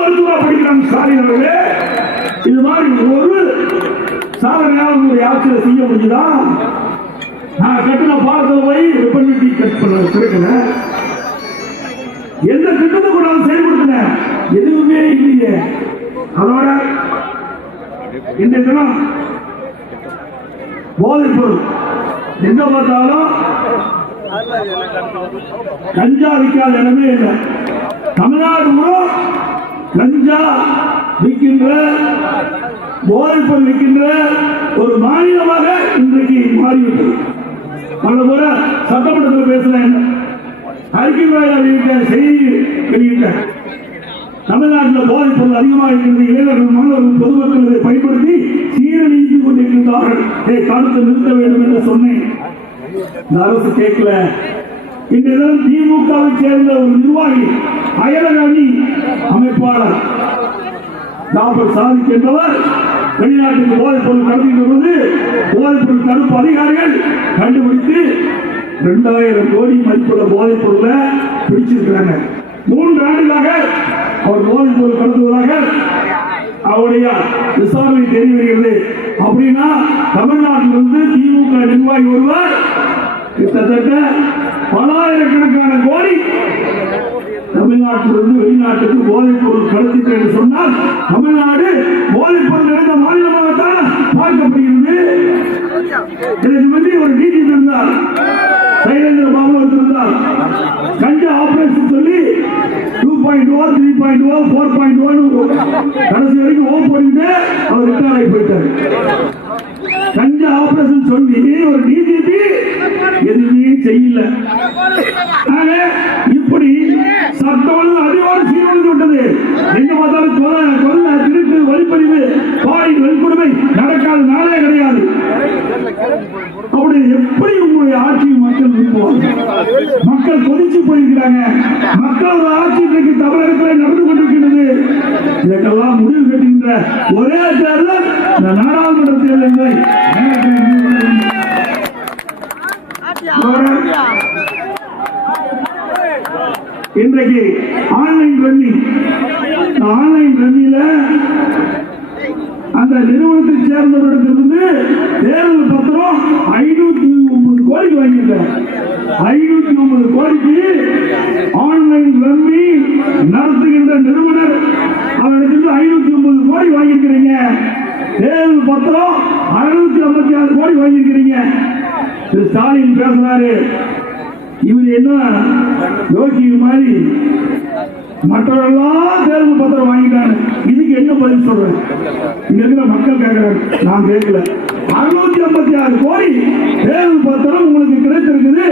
மருத்துவ படிக்கிறாங்க ஸ்டாலின் அவர்களே. இது மாதிரி ஒரு சாதனையாக உங்களுடைய ஆட்சியில் செய்ய முடியுதா? நான் கட்டின பாலத்தில் போய் ரிப்பன்லிட்டி கட் பண்ண கிடைக்கல. எந்த திட்டத்தை கொண்டாலும் செயல்படுத்தின எதுவுமே இல்லையே. அதோட இந்த தினம் போதைப் பொருள் எங்க பார்த்தாலும் கஞ்சா விற்காத இடமே இல்லை. தமிழ்நாடு முழுவதும் கஞ்சா விற்கின்ற போதைப் பொருள் விற்கின்ற ஒரு மாநிலமாக இன்றைக்கு மாறிவிட்டது. பல முறை சட்டமன்றத்தில் பேசுறேன், அறிக்கை செய்தி வெளியிட்ட தமிழ்நாட்டில் போதைப் பொருள் அதிகமாக இருக்கிறது. இளைஞர்கள், மாணவர்கள், பொதுமக்கள் இதை பயன்படுத்தி சீரழித்துக் கொண்டிருக்கின்றார்கள். இதை தடுத்து நிறுத்த வேண்டும் என்று சொன்னேன். இந்த அரசு கேட்கல. இன்று திமுகவை சேர்ந்த ஒரு நிர்வாகி, அயலக அணி அமைப்பாளர் ஜாபர் சாதிக் என்பவர் வெளிநாட்டுக்கு போதைப் பொருள் கடத்திட்டு போதைப் பொருள் தடுப்பு அதிகாரிகள் கண்டுபிடித்து 2000 கோடி மதிப்புள்ள போதைப் பொருளை பிடிச்சிருக்கிறாங்க. 3 ஆண்டுகளாக அவர் போதைப் பொருள் கடத்துவதாக அவருடைய விசாரணை தெரிய வருகிறது. அப்படின்னா தமிழ்நாட்டிலிருந்து திமுக நிர்வாகி ஒருவர் கிட்டத்தட்ட பலாயிரக்கணக்கான கோடி தமிழ்நாட்டிலிருந்து வெளிநாட்டுக்கு போதைப் பொருள் கடத்திட்டு என்று சொன்னால் தமிழ்நாடு போதைப் பொருள் நிறைந்த மாநிலமாகத்தான் பார்க்கப்படுகிறது. இதற்கு முந்தி ஒரு டிஜிபி இருந்தார், சைலேந்திர பாபு இருந்தார். கஞ்சா ஆபரேஷன் சொல்லி 2.0, 3.0, 4.1 கடைசி வரைக்கும் ஓ போட்டு அவர் ரிட்டையர் ஆகி போயிட்டார். கஞ்சா ஆபரேஷன் சொல்லி ஒரு டிஜிபி எதுவுமே செய்யல. இப்படி சட்டம் அதிகமாக சீர்குலைந்து விட்டது. எங்க பார்த்தாலும் கொலை, திருட்டு, வழிப்பறிவு, பாய், வன்கொடுமை நடக்காத நாளே கிடையாது. அப்படி எப்படி உங்களுடைய ஆட்சி மக்கள் விரும்புவாங்க? மக்கள் கொதிச்சு போயிருக்கிறாங்க. மக்கள் ஆட்சி இன்றைக்கு தமிழகத்தில் நடந்து கொண்டிருக்கிறது. இதற்கெல்லாம் முடிவு கட்டுகின்ற ஒரே தேர்தல் இந்த நாடாளுமன்ற தேர்தல். இன்றைக்கு ஆன்லைன் ரன்னில அந்த நிறுவனத்தை சேர்ந்தவரிடத்திலிருந்து தேர்தல் பத்திரம் 530 கோடிக்கு வாங்கிட்டார். 530 கோடிக்கு ஆன்லைன் ரம்மி நடத்துகின்ற நிறுவனர் அவரிடத்திலிருந்து 530 கோடி வாங்கியிருக்கிறீங்க. தேர்தல் பத்திரம் 656 கோடி வாங்கியிருக்கிறீங்க. திரு ஸ்டாலின் பேசுறாரு, இவர் என்ன யோகி மாதிரி மற்றவர்களெல்லாம் தேர்தல் பத்திரம் வாங்கிட்டாங்க. இதுக்கு என்ன பதில் சொல்றேன்? இங்க இருக்கிற மக்கள் கேட்கிறாங்க, நான் கேட்கல. 656 கோடி தேர்தல் பத்திரம் உங்களுக்கு கிடைத்திருக்குது.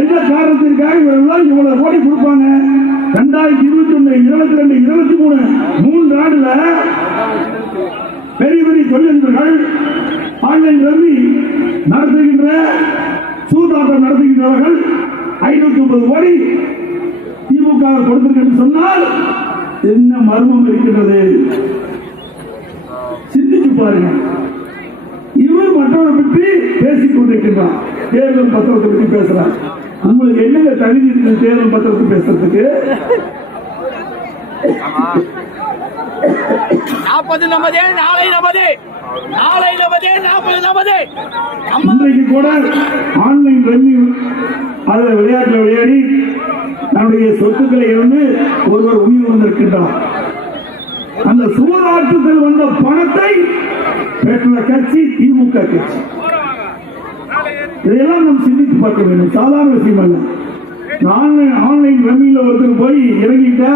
எந்த காரணத்திற்காக இவர்கள் இவ்வளவு கோடி கொடுப்பாங்க? 2021, 22, 23 3 ஆண்டுல பெரிய பெரிய தொழிலதிபர்கள் ஆன்லைன் ரம்மி நடத்துகின்ற, சூதாட்டம் நடத்துகின்றவர்கள் 530 கோடி திமுக கொடுத்திருக்கிறது சொன்னால் என்ன மர்மம் இருக்கின்றது? சிந்திச்சு பாருங்க. இவர் மற்றவரை பற்றி பேசிக் கொண்டிருக்கின்றார். தேர்தல் பத்திரத்தை பற்றி பேசுறார். உங்களுக்கு என்னங்க தகுதி இருக்குது தேர்தல் பத்திரத்தை பேசுறதுக்கு? 40 நமதே, நாளை நமதே, நாளை நமதே, 40 நமதே. இன்றைக்கு கூட ஆன்லைன் ரம்மி அதுல விளையாட்டுல விளையாடி நம்முடைய சொத்துக்களை இழந்து ஒருவர் உயிர் வந்திருக்கின்றார். அந்த சூதாட்டத்தில் வந்த பணத்தை பெற்ற கட்சி திமுக கட்சி. இதையெல்லாம் நாம் சிந்தித்து பார்க்க வேண்டும். சாதாரண விஷயம் அல்ல. ஆன்லைன் ரம்மியில ஒருத்தர் போய் இறங்கிட்டா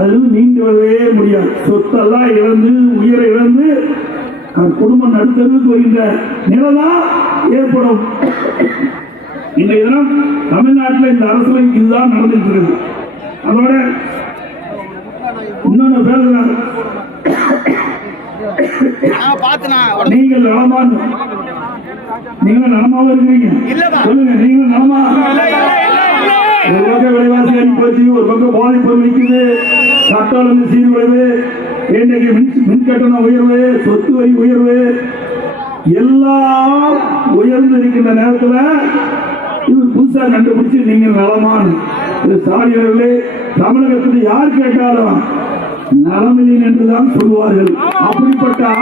அது நீண்டு வரவே முடியாது. சொத்தெல்லாம் இழந்து, உயிரை இழந்து குடும்பம் நடுத்தருக்கு வருகின்ற நிலைதான் ஏற்படும். இன்றைய தினம் தமிழ்நாட்டில் இந்த அரசு இதுதான் நடந்திருக்கிறது. அதோட இன்னொன்னு பேசுறாங்க, நீங்கள் நலமான, நீங்களும் நலமாக இருக்கிறீங்க. சொல்லுங்க, நீங்களும் நலமா? ஒரு பக்கம் விலைவாசி அடி போச்சு, ஒரு பக்கம் போதைப் பொருள் நிற்குது, சட்ட ஒழுங்கு சீர்குலைவு, இன்றைக்கு மின் கட்டண உயர்வு, சொத்து வரி உயர்வு எல்லாம் உயர்ந்து இருக்கின்ற நேரத்தில் இவர் புதுசா கண்டுபிடிச்சு நீங்கள் நலமான ஸ்டாலின் அவர்களே, தமிழகத்தில் யார் கேட்டாலும் நலமில்லை என்றுதான் சொல்வார்கள். அப்படிப்பட்ட